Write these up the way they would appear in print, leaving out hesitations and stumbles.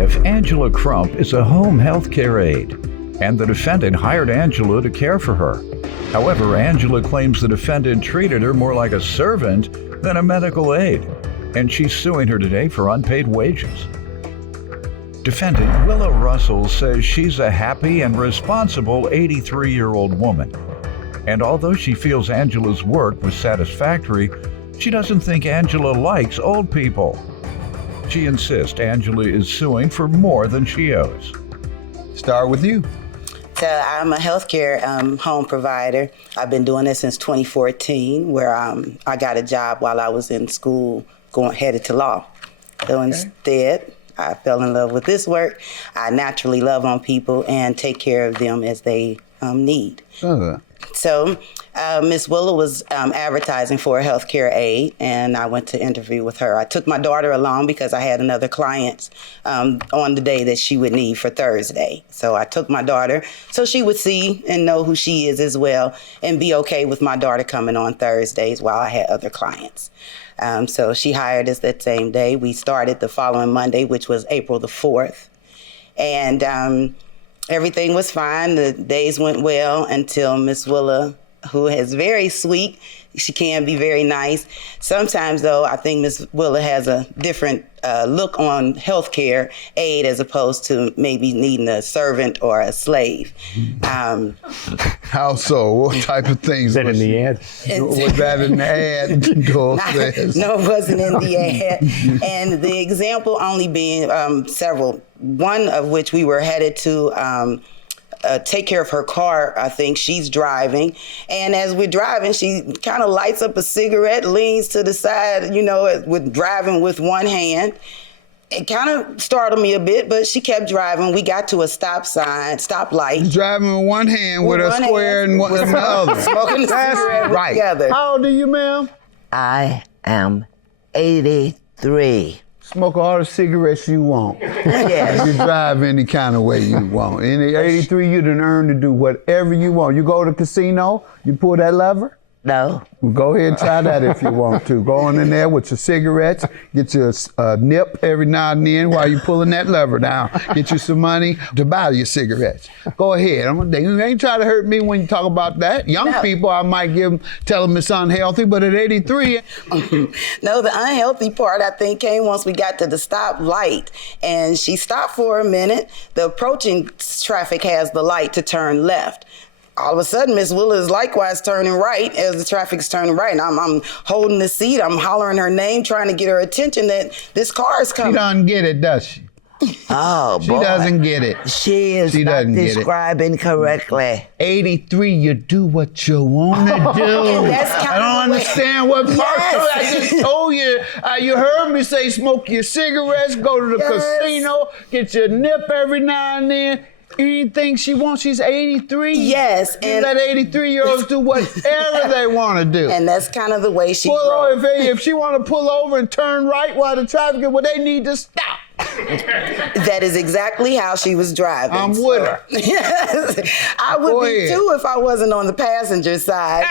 plaintiff, Angela Crump, is a home health care aide, and the defendant hired Angela to care for her. However, Angela claims the defendant treated her more like a servant than a medical aide, and she's suing her today for unpaid wages. Defendant Willa Russell says she's a happy and responsible 83-year-old woman. And although she feels Angela's work was satisfactory, she doesn't think Angela likes old people. She insists Angela is suing for more than she owes. Start with you. So I'm a healthcare home provider. I've been doing this since 2014, where I got a job while I was in school, headed to law. So instead, I fell in love with this work. I naturally love on people and take care of them as they need. So Miss Willa was advertising for a healthcare aide, and I went to interview with her. I took my daughter along because I had another client on the day that she would need for Thursday. So I took my daughter so she would see and know who she is as well and be okay with my daughter coming on Thursdays while I had other clients. So she hired us that same day. We started the following Monday, which was April the 4th. And everything was fine. The days went well until Miss Willa, who is very sweet. She can be very nice. Sometimes, though, I think Miss Willa has a different look on healthcare aid as opposed to maybe needing a servant or a slave. How so? What type of things? Is that in the ad? Was that in the ad? No, it wasn't in the ad. And the example only being several, one of which we were headed to take care of her car. I think she's driving. And as we're driving, she kind of lights up a cigarette, leans to the side, with driving with one hand. It kind of startled me a bit, but she kept driving. We got to a stoplight. Driving with one hand with a square and one in the other. Smoking the cigarette right. together. How old are you, ma'am? I am 83. Smoke all the cigarettes you want. Yes. You drive any kind of way you want. In the 83, you done earned to do whatever you want. You go to the casino, you pull that lever? No. Well, go ahead and try that if you want to. Go on in there with your cigarettes, get you a nip every now and then while you're pulling that lever down. Get you some money to buy your cigarettes. Go ahead. You ain't trying to hurt me when you talk about that. Young people, I might tell them it's unhealthy, but at 83. No, the unhealthy part, I think, came once we got to the stoplight. And she stopped for a minute. The approaching traffic has the light to turn left. All of a sudden, Miss Willa is likewise turning right as the traffic's turning right. And I'm holding the seat. I'm hollering her name, trying to get her attention that this car is coming. She doesn't get it, does she? Oh, She doesn't get it. She is not describing correctly. 83, you do what you want to do. I don't understand what part. I just told you. You heard me say smoke your cigarettes, go to the casino, get your nip every now and then. Anything she wants, she's 83. Yes. And let 83-year-olds do whatever they want to do. And that's kind of the way she grows. If she want to pull over and turn right while the traffic, well, they need to stop. That is exactly how she was driving. I'm with her. I would be too if I wasn't on the passenger side.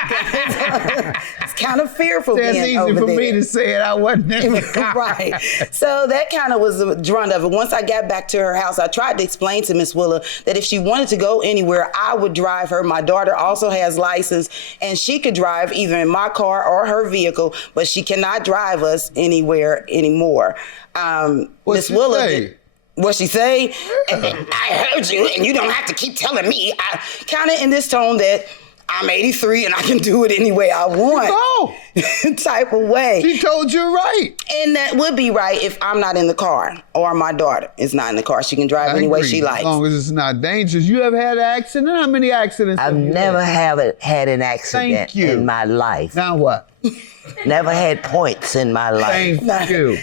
It's kind of fearful being over there. It's easy for me to say it. I wasn't in the car. Right. So that kind of was the brunt of it. Once I got back to her house, I tried to explain to Miss Willa that if she wanted to go anywhere, I would drive her. My daughter also has license, and she could drive either in my car or her vehicle, but she cannot drive us anywhere anymore. Miss Willa, what she say? I heard you, and you don't have to keep telling me. I kind of in this tone that I'm 83 and I can do it any way I want. Type of way. She told you right. And that would be right if I'm not in the car or my daughter is not in the car. She can drive any way she likes. As long as it's not dangerous. You ever had an accident? How many accidents I've never had an accident in my life. Now what? Never had points in my life. Thank you.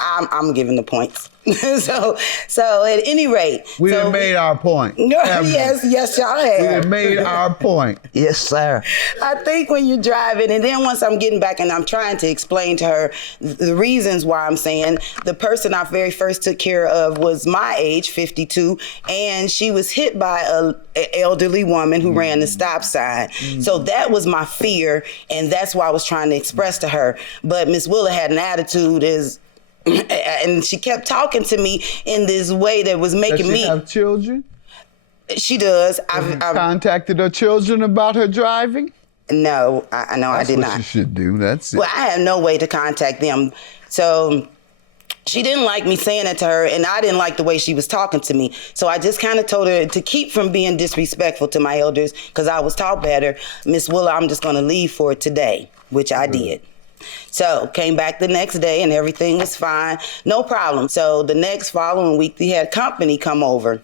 I'm giving the points. so at any rate. We have made our point. Yes, y'all have. We have made our point. Yes, sir. I think when you're driving, and then once I'm getting back and I'm trying to explain to her the reasons why I'm saying the person I very first took care of was my age, 52, and she was hit by an elderly woman who ran the stop sign. So that was my fear, and that's why I was trying to express to her. But Miss Willa had an attitude And she kept talking to me in this way that was making Does she have children? She does. Have you contacted her children about her driving? No, I know I did not. That's what you should do. That's it. Well, I have no way to contact them. So she didn't like me saying that to her, and I didn't like the way she was talking to me. So I just kind of told her to keep from being disrespectful to my elders, because I was taught better. Miss Willa, I'm just going to leave for today, which I did. So came back the next day, and everything was fine. No problem. So the next following week, we had company come over,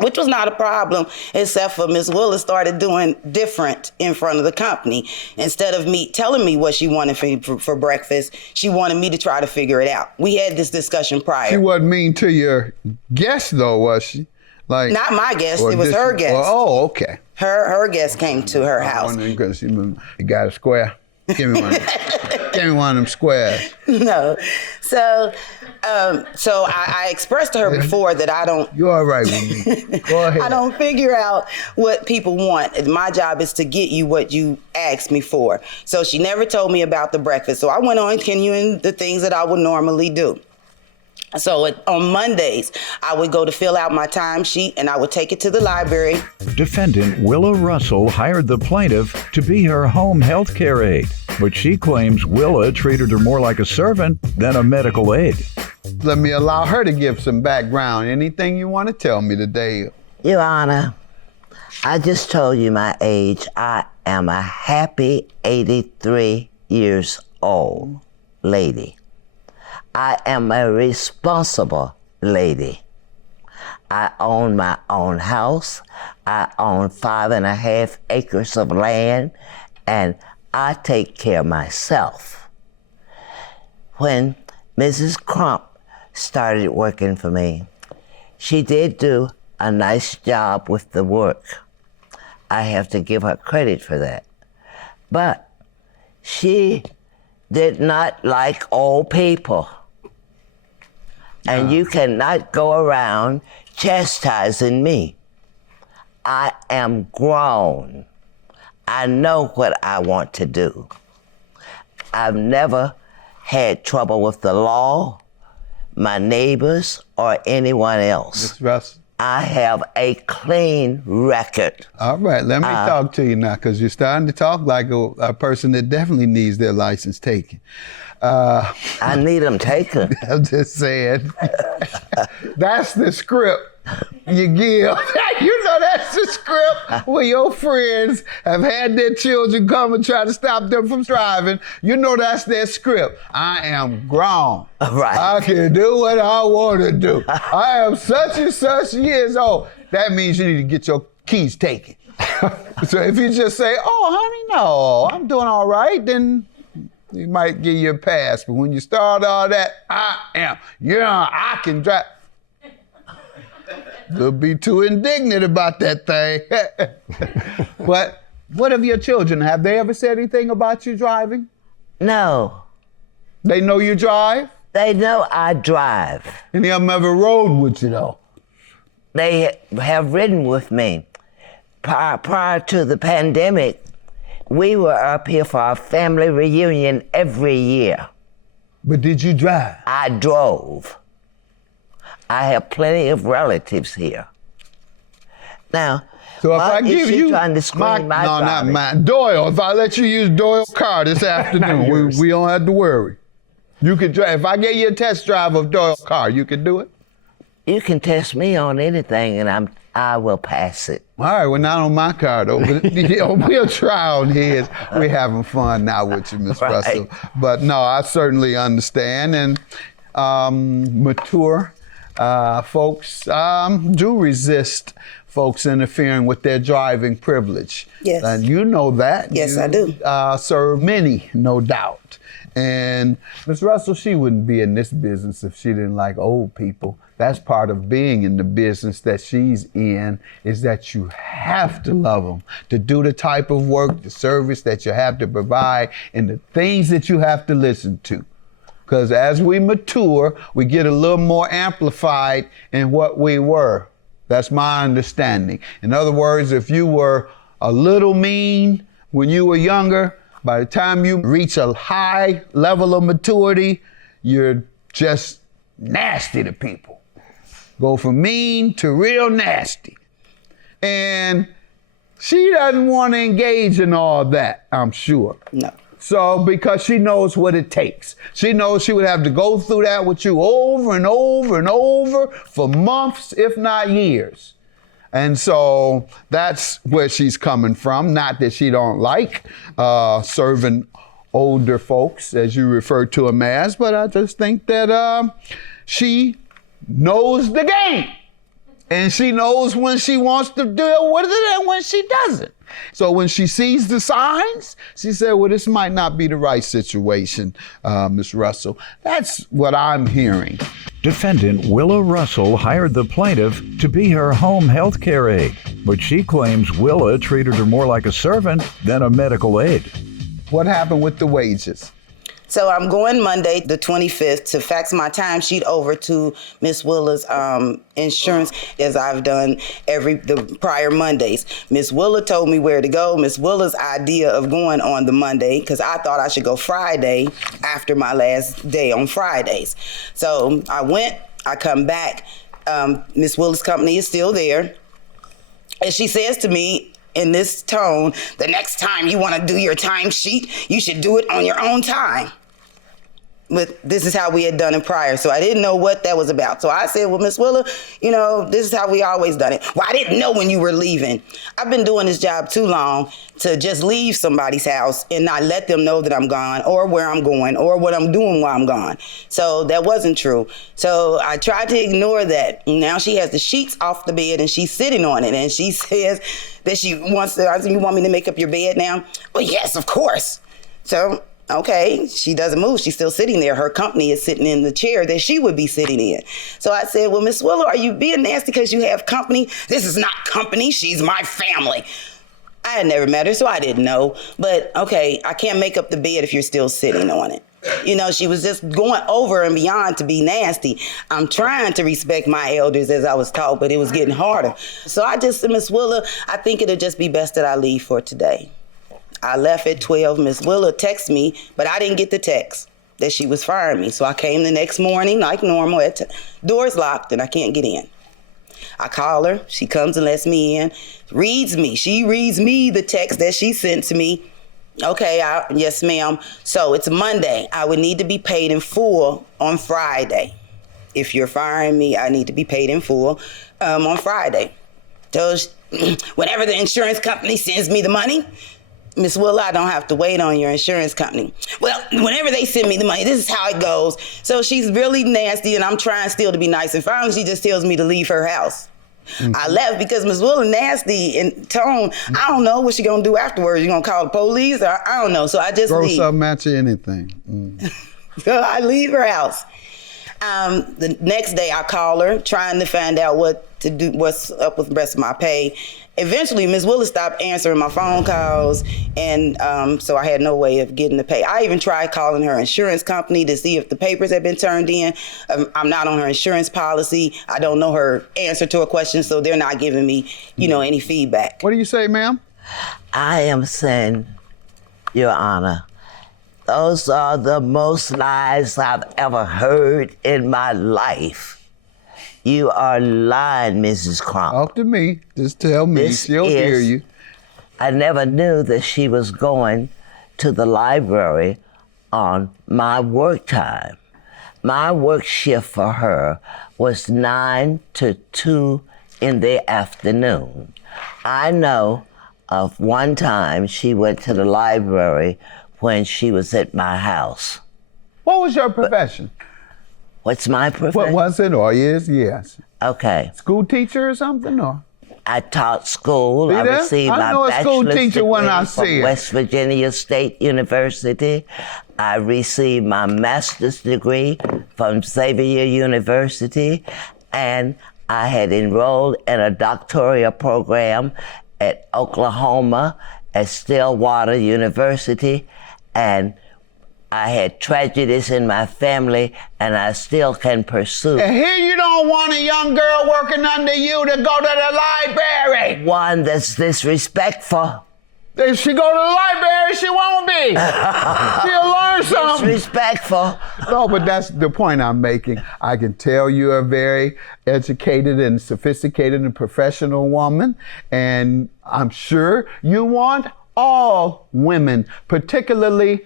which was not a problem, except for Miss Willis started doing different in front of the company. Instead of me telling me what she wanted for breakfast, she wanted me to try to figure it out. We had this discussion prior. She wasn't mean to your guest, though, was she? Like, not my guest, it was her guest. Oh, okay. Her guest came to her house. Because you got a square. Give me one. Give me one of them squares. No. So I expressed to her before that I don't. You're all right with me. Go ahead. I don't figure out what people want. My job is to get you what you asked me for. So she never told me about the breakfast. So I went on continuing the things that I would normally do. So on Mondays, I would go to fill out my timesheet, and I would take it to the library. Defendant Willa Russell hired the plaintiff to be her home health care aide, but she claims Willa treated her more like a servant than a medical aide. Let me allow her to give some background. Anything you want to tell me today? Your Honor, I just told you my age. I am a happy 83 years old lady. I am a responsible lady. I own my own house. I own 5.5 acres of land, and I take care of myself. When Mrs. Crump started working for me, she did do a nice job with the work. I have to give her credit for that. But she did not like old people. And you cannot go around chastising me. I am grown. I know what I want to do. I've never had trouble with the law, my neighbors, or anyone else. Ms. Russell? I have a clean record. All right, let me talk to you now, because you're starting to talk like a person that definitely needs their license taken. I need them taken. I'm just saying. That's the script you give. You know that's the script where your friends have had their children come and try to stop them from driving. You know that's their script. I am grown. Right. I can do what I want to do. I am such and such years old. That means you need to get your keys taken. So if you just say, oh, honey, no, I'm doing all right, then you might give you a pass. But when you start all that, I can drive. You'll be too indignant about that thing. But what of your children? Have they ever said anything about you driving? No. They know you drive? They know I drive. Any of them ever rode with you, though? They have ridden with me. Prior to the pandemic, we were up here for our family reunion every year. But did you drive? I drove. I have plenty of relatives here. Now, so if I give you trying to screen my no, driving? not mine. Doyle, if I let you use Doyle's car this afternoon, we don't have to worry. You could drive. If I gave you a test drive of Doyle's car, you could do it? You can test me on anything, and I will pass it. All right, well, not on my car, though. But, we'll try on his. We're having fun now with you, Ms. Right. Russell. But no, I certainly understand. And mature folks do resist folks interfering with their driving privilege. Yes. And you know that. Yes, I do. Serve many, no doubt. And Ms. Russell, she wouldn't be in this business if she didn't like old people. That's part of being in the business that she's in, is that you have to love them to do the type of work, the service that you have to provide, and the things that you have to listen to. Because as we mature, we get a little more amplified in what we were. That's my understanding. In other words, if you were a little mean when you were younger, by the time you reach a high level of maturity, you're just nasty to people. Go from mean to real nasty. And she doesn't want to engage in all that, I'm sure. No. So, because she knows what it takes. She knows she would have to go through that with you over and over and over for months, if not years. And so that's where she's coming from. Not that she don't like serving older folks, as you refer to them as, but I just think that she knows the game. And she knows when she wants to deal with it and when she doesn't. So when she sees the signs, she said, well, this might not be the right situation, Ms. Russell. That's what I'm hearing. Defendant Willa Russell hired the plaintiff to be her home health care aide, but she claims Willa treated her more like a servant than a medical aide. What happened with the wages? So I'm going Monday, the 25th, to fax my timesheet over to Miss Willa's insurance, as I've done the prior Mondays. Miss Willa told me where to go. Miss Willa's idea of going on the Monday, because I thought I should go Friday after my last day on Fridays. So I went, I come back. Miss Willa's company is still there. And she says to me, in this tone, the next time you want to do your timesheet, you should do it on your own time. But this is how we had done it prior, so I didn't know what that was about. So I said, well, Miss Willa, you know, this is how we always done it. Well, I didn't know when you were leaving. I've been doing this job too long to just leave somebody's house and not let them know that I'm gone or where I'm going or what I'm doing while I'm gone. So that wasn't true. So I tried to ignore that. Now she has the sheets off the bed and she's sitting on it, and she says that she wants to, I said, you want me to make up your bed now? Well, yes, of course. So okay, she doesn't move. She's still sitting there. Her company is sitting in the chair that she would be sitting in. So I said, well, Miss Willa, are you being nasty because you have company? This is not company. She's my family. I had never met her, so I didn't know. But okay, I can't make up the bed if you're still sitting on it. You know, she was just going over and beyond to be nasty. I'm trying to respect my elders as I was taught, but it was getting harder. So I just said, Miss Willa, I think it'll just be best that I leave for today. I left at 12. Miss Willa texted me, but I didn't get the text that she was firing me. So I came the next morning like normal. Door's locked and I can't get in. I call her. She comes and lets me in. Reads me. She reads me the text that she sent to me. Okay, yes, ma'am. So it's Monday. I would need to be paid in full on Friday. If you're firing me, I need to be paid in full on Friday. So whenever the insurance company sends me the money, Miss Willa, I don't have to wait on your insurance company. Well, whenever they send me the money, this is how it goes. So she's really nasty, and I'm trying still to be nice. And finally, she just tells me to leave her house. Mm-hmm. I left because Miss Willa nasty in tone. I don't know what she gonna do afterwards. You gonna call the police? Or I don't know. So I just leave. Throw something at you, anything. So I leave her house. The next day, I call her, trying to find out what to do, what's up with the rest of my pay. Eventually, Ms. Willis stopped answering my phone calls, and so I had no way of getting the pay. I even tried calling her insurance company to see if the papers had been turned in. I'm not on her insurance policy. I don't know her answer to a question, so they're not giving me, any feedback. What do you say, ma'am? I am saying, Your Honor, those are the most lies I've ever heard in my life. You are lying, Mrs. Crump. Talk to me. Just tell me. She'll hear you. I never knew that she was going to the library on my work time. My work shift for her was 9 to 2 in the afternoon. I know of one time she went to the library when she was at my house. What was your profession? What's my profession? What was it or is? Yes. Okay. School teacher or something or? I taught school. I received my bachelor's degree from West Virginia State University. I received my master's degree from Xavier University, and I had enrolled in a doctoral program at Oklahoma at Stillwater University, and I had tragedies in my family, and I still can pursue. And here you don't want a young girl working under you to go to the library. One that's disrespectful. If she go to the library, she won't be. She'll learn something. Disrespectful. No, but that's the point I'm making. I can tell you're a very educated and sophisticated and professional woman, and I'm sure you want all women, particularly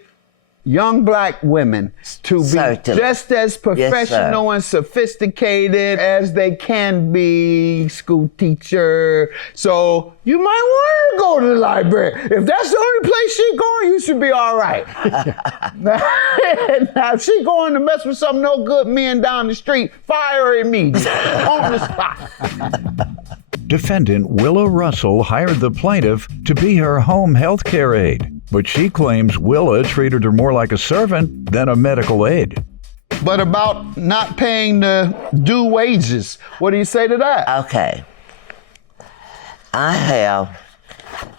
young black women, to be Certainly. just as professional and sophisticated as they can be, school teacher. So you might want to go to the library. If that's the only place she's going, you should be all right. Now, if she going to mess with some no good men down the street, fire her immediately, on the spot. Defendant Willa Russell hired the plaintiff to be her home health care aide, but she claims Willa treated her more like a servant than a medical aide. But about not paying the due wages, what do you say to that? Okay. I have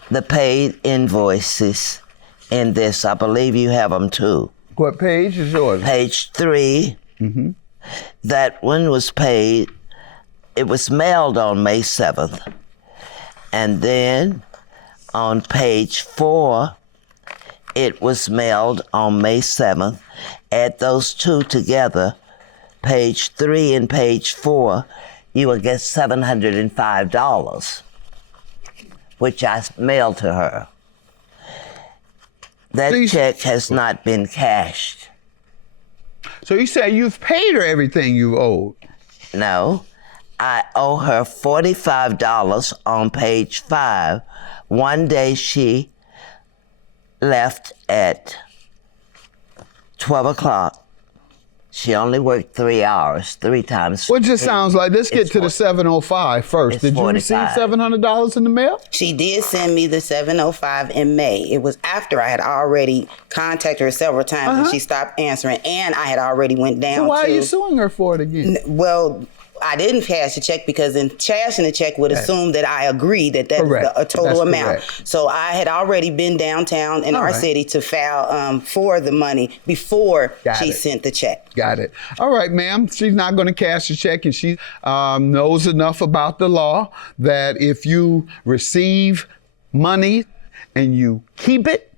the paid invoices in this. I believe you have them too. What page is yours? Page 3. Mm-hmm. That one was paid. It was mailed on May 7th. And then on page 4, it was mailed on May 7th. Add those two together, page 3 and page 4, you will get $705, which I mailed to her. That check has not been cashed. So you say you've paid her everything you owed? No, I owe her $45 on page 5. One day she left at 12 o'clock. She only worked 3 hours, 3 times. Well, it just sounds like, let's get to the 705 first. Did you receive $700 in the mail? She did send me the 705 in May. It was after I had already contacted her several times and she stopped answering, and I had already went down. So why are you suing her for it again? Well, I didn't cash the check because in cashing the check would assume that I agreed that that's a total amount. Correct. So I had already been downtown in our city to file for the money before she sent the check. Got it. All right, ma'am. She's not going to cash the check, and she knows enough about the law that if you receive money and you keep it,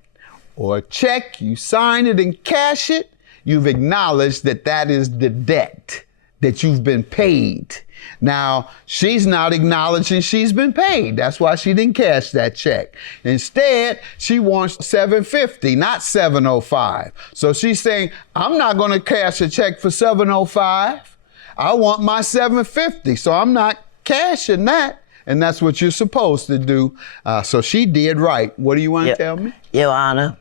or a check, you sign it and cash it, you've acknowledged that that is the debt that you've been paid. Now, she's not acknowledging she's been paid. That's why she didn't cash that check. Instead, she wants $750, not $705. So she's saying, I'm not going to cash a check for $705. I want my $750. So I'm not cashing that. And that's what you're supposed to do. So she did right. What do you want to tell me? Your Honor,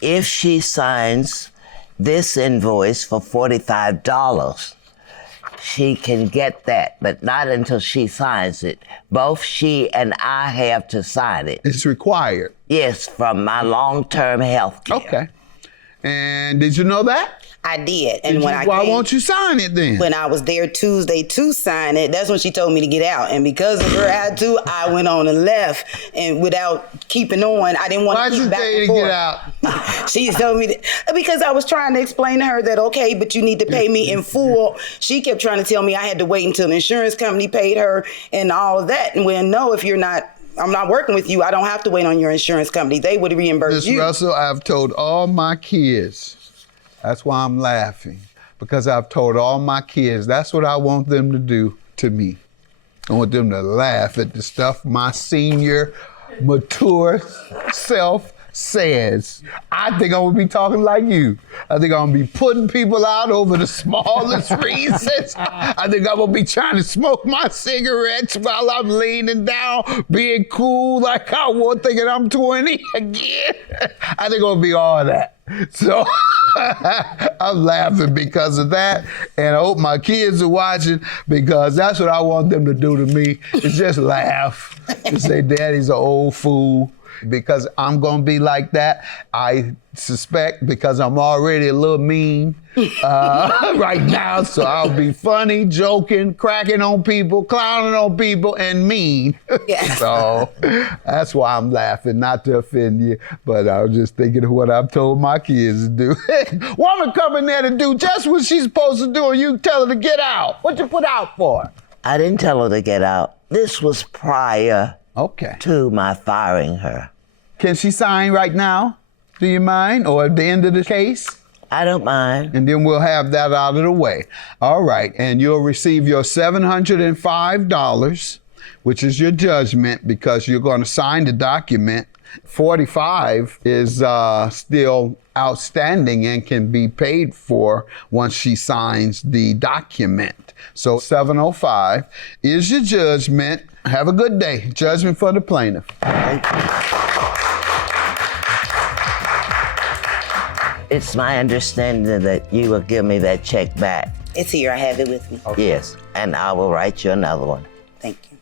if she signs this invoice for $45, she can get that, but not until she signs it. Both she and I have to sign it. It's required. Yes, from my long-term health care. Okay. And did you know that? I did. And Why won't you sign it then? When I was there Tuesday to sign it, that's when she told me to get out. And because of her attitude, I went on and left. And without keeping on, I didn't want to keep back and forth. Why'd you get out? She told me that, because I was trying to explain to her that, okay, but you need to pay me in full. She kept trying to tell me I had to wait until the insurance company paid her and all of that. And when, no, if I'm not working with you, I don't have to wait on your insurance company. They would reimburse you. Ms. Russell, I've told all my kids, that's why I'm laughing, because I've told all my kids, that's what I want them to do to me. I want them to laugh at the stuff my senior, mature self says. I think I'm gonna be talking like you. I think I'm gonna be putting people out over the smallest reasons. I think I'm gonna be trying to smoke my cigarettes while I'm leaning down, being cool like I was, thinking I'm 20 again. I think I'm gonna be all that. So I'm laughing because of that, and I hope my kids are watching, because that's what I want them to do to me, is just laugh and say, Daddy's an old fool. Because I'm gonna be like that, I suspect, because I'm already a little mean right now, so I'll be funny, joking, cracking on people, clowning on people, and mean. Yeah. So that's why I'm laughing, not to offend you, but I was just thinking of what I've told my kids to do. Woman come in there to do just what she's supposed to do, and you tell her to get out. What you put out for? I didn't tell her to get out. This was prior to my firing her. Can she sign right now? Do you mind? Or at the end of the case? I don't mind. And then we'll have that out of the way. All right, and you'll receive your $705, which is your judgment, because you're going to sign the document. $45 is still outstanding and can be paid for once she signs the document. So $705 is your judgment. Have a good day. Judgment for the plaintiff. It's my understanding that you will give me that check back. It's here. I have it with me. Yes, and I will write you another one. Thank you.